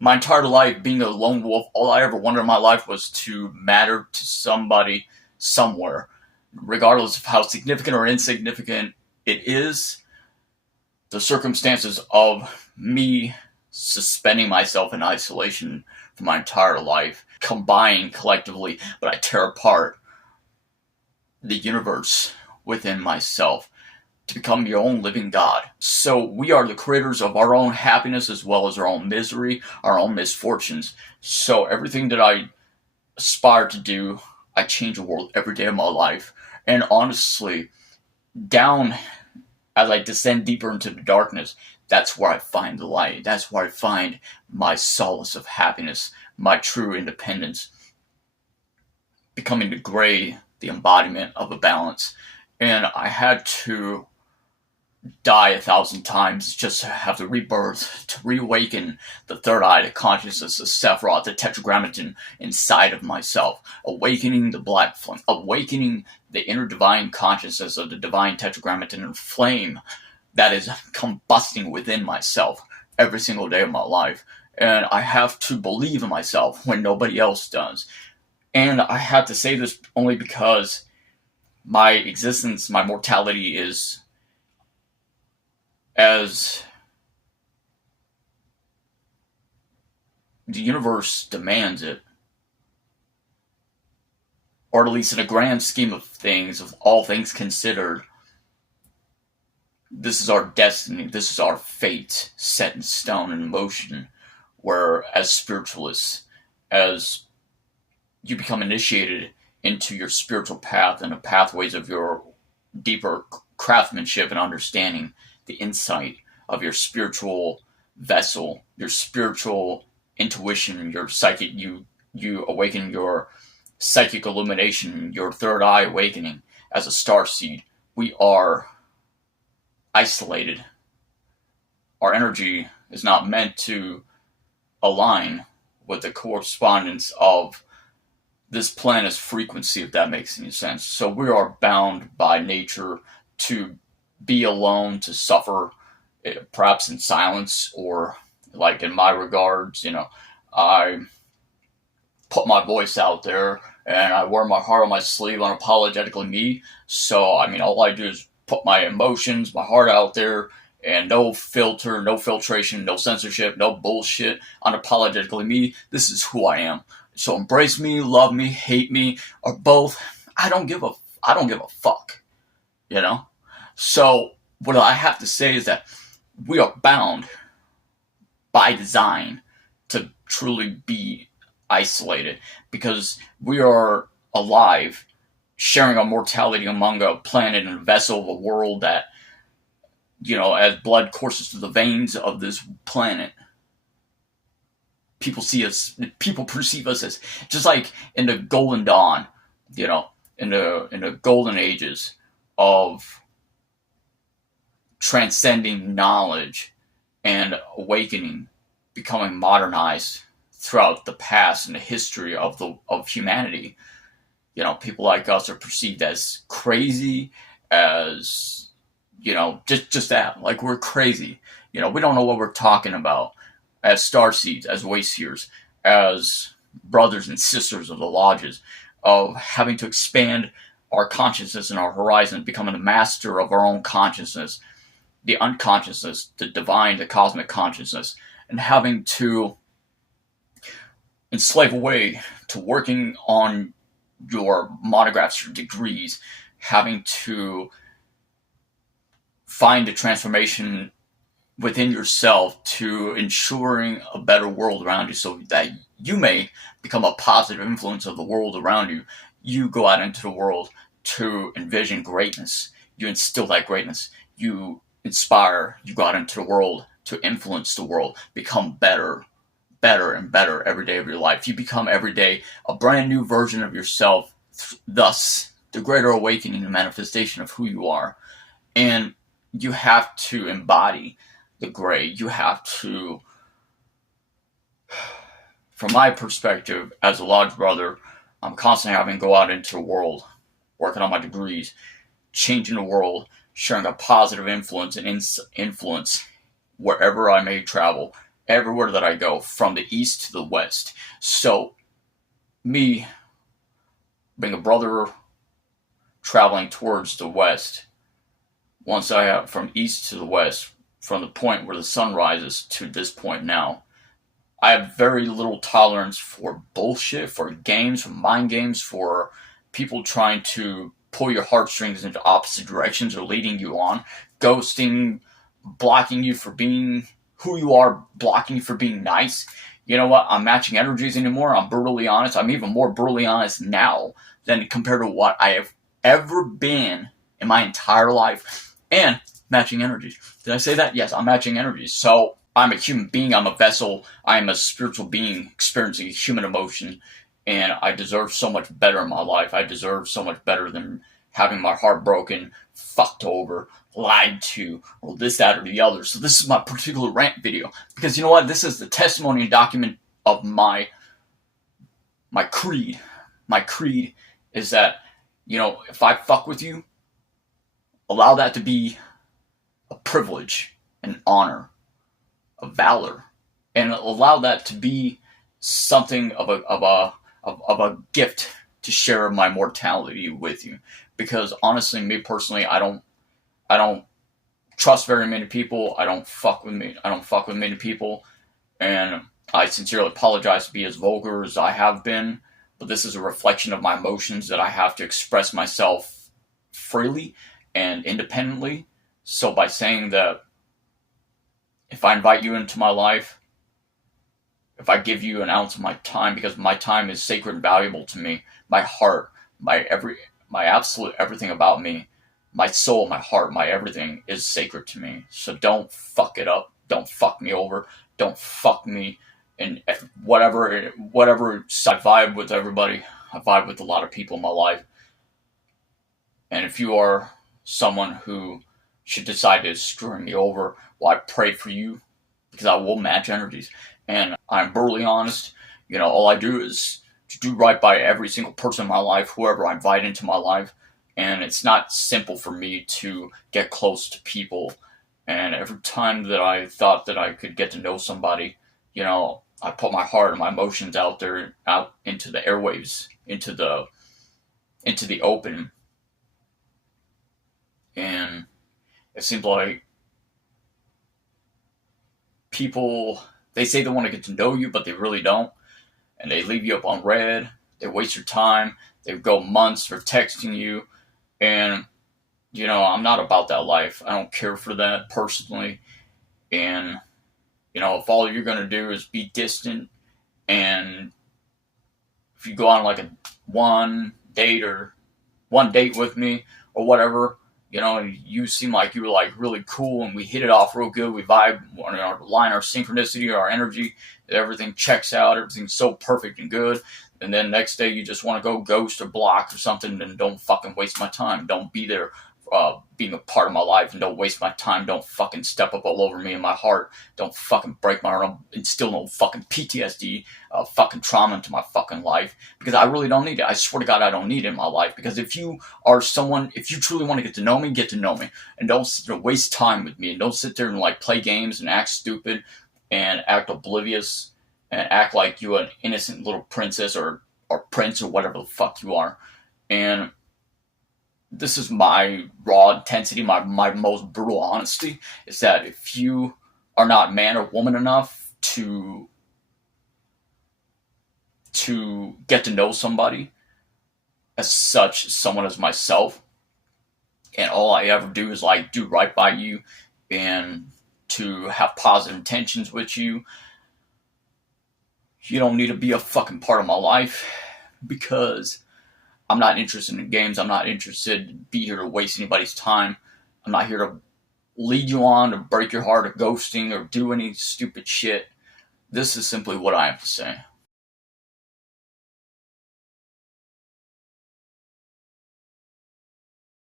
My entire life being a lone wolf, all I ever wanted in my life was to matter to somebody somewhere. Regardless of how significant or insignificant it is, the circumstances of me suspending myself in isolation for my entire life combine collectively, but I tear apart the universe within myself to become your own living God. So we are the creators of our own happiness as well as our own misery, our own misfortunes. So everything that I aspire to do, I change the world every day of my life. And honestly, down as I descend deeper into the darkness, that's where I find the light. That's where I find my solace of happiness, my true independence, becoming the gray, the embodiment of a balance. And I had to die 1,000 times just to have the rebirth, to reawaken the third eye, the consciousness, the Sephiroth, the tetragrammaton inside of myself, awakening the black flame, awakening the inner divine consciousness of the divine tetragrammaton and flame that is combusting within myself every single day of my life. And I have to believe in myself when nobody else does. And I have to say this only because my existence, my mortality is as the universe demands it, or at least in a grand scheme of things, of all things considered, this is our destiny, this is our fate set in stone and in motion, where as spiritualists, as you become initiated into your spiritual path and the pathways of your deeper craftsmanship and understanding, the insight of your spiritual vessel, your spiritual intuition, your psychic, you awaken your psychic illumination, your third eye awakening as a starseed. We are isolated. Our energy is not meant to align with the correspondence of this planet's frequency, if that makes any sense. So we are bound by nature to be alone, to suffer, perhaps in silence, or like in my regards, I put my voice out there and I wear my heart on my sleeve, unapologetically me. So, I mean, all I do is put my emotions, my heart out there, and no filter, no filtration, no censorship, no bullshit, unapologetically me. This is who I am. So embrace me, love me, hate me, or both. I don't give a fuck, you know? So what I have to say is that we are bound by design to truly be isolated because we are alive, sharing our mortality among a planet and a vessel of a world that, as blood courses through the veins of this planet, people perceive us as, just like in the golden dawn, in the golden ages of transcending knowledge and awakening, becoming modernized throughout the past and the history of humanity. People like us are perceived as crazy, as just that, like we're crazy. We don't know what we're talking about, as starseeds, as wayseers, as brothers and sisters of the lodges, of having to expand our consciousness and our horizon, becoming a master of our own consciousness, the unconsciousness, the divine, the cosmic consciousness, and having to enslave away to working on your monographs, your degrees, having to find a transformation within yourself to ensuring a better world around you so that you may become a positive influence of the world around you. You go out into the world to envision greatness. You instill that greatness. You inspire. You go out into the world to influence the world, become better and better every day of your life. You become every day a brand new version of yourself, thus the greater awakening and manifestation of who you are. And you have to embody the gray. You have to, from my perspective as a lodge brother, I'm constantly having to go out into the world, working on my degrees, changing the world, sharing a positive influence and influence wherever I may travel, everywhere that I go, from the east to the west. So, me being a brother traveling towards the west, once I have from east to the west, from the point where the sun rises to this point now, I have very little tolerance for bullshit, for games, for mind games, for people trying to pull your heartstrings into opposite directions or leading you on, ghosting, blocking you for being who you are, blocking you for being nice. You know what? I'm matching energies anymore. I'm brutally honest. I'm even more brutally honest now than compared to what I have ever been in my entire life. And matching energies. Did I say that? Yes, I'm matching energies. So I'm a human being. I'm a vessel. I'm a spiritual being experiencing human emotion. And I deserve so much better in my life. I deserve so much better than having my heart broken, fucked over, lied to, or this, that, or the other. So this is my particular rant video. Because you know what? This is the testimony and document of my creed. My creed is that, you know, if I fuck with you, allow that to be a privilege, an honor, a valor, and allow that to be something of a gift to share my mortality with you. Because honestly, me personally, I don't trust very many people. I don't fuck with many people, and I sincerely apologize to be as vulgar as I have been. But this is a reflection of my emotions that I have to express myself freely and independently. So by saying that, if I invite you into my life, if I give you an ounce of my time, because my time is sacred and valuable to me, my heart, my absolute everything about me, my soul, my heart, my everything is sacred to me. So don't fuck it up. Don't fuck me over. Don't fuck me in whatever. I vibe with everybody. I vibe with a lot of people in my life. And if you are someone who should decide to screw me over, well, I pray for you, because I will match energies. And I'm brutally honest. You know, all I do is to do right by every single person in my life, whoever I invite into my life. And it's not simple for me to get close to people. And every time that I thought that I could get to know somebody, you know, I put my heart and my emotions out there, out into the airwaves, into the open. And it seems like people, they say they want to get to know you, but they really don't. And they leave you up on red. They waste your time. They go months for texting you. And, you know, I'm not about that life. I don't care for that personally. And, you know, if all you're going to do is be distant, and if you go on like a one date with me or whatever, you know, you seem like you were like really cool and we hit it off real good. We vibe on our line, our synchronicity, our energy, everything checks out. Everything's so perfect and good. And then next day you just want to go ghost or block or something, and don't fucking waste my time. Don't be there being a part of my life, and don't waste my time. Don't fucking step up all over me in my heart. Don't fucking break my heart. Instill no fucking PTSD, fucking trauma into my fucking life, because I really don't need it. I swear to God, I don't need it in my life. Because if you are someone, if you truly want to get to know me, and don't sit there and waste time with me, and don't sit there and like play games and act stupid and act oblivious and act like you're an innocent little princess or prince or whatever the fuck you are. And this is my raw intensity, my most brutal honesty, is that if you are not man or woman enough to get to know somebody, as such, someone as myself, and all I ever do is like do right by you and to have positive intentions with you, you don't need to be a fucking part of my life, because I'm not interested in games. I'm not interested to be here to waste anybody's time. I'm not here to lead you on, to break your heart, or ghosting, or do any stupid shit. This is simply what I have to say.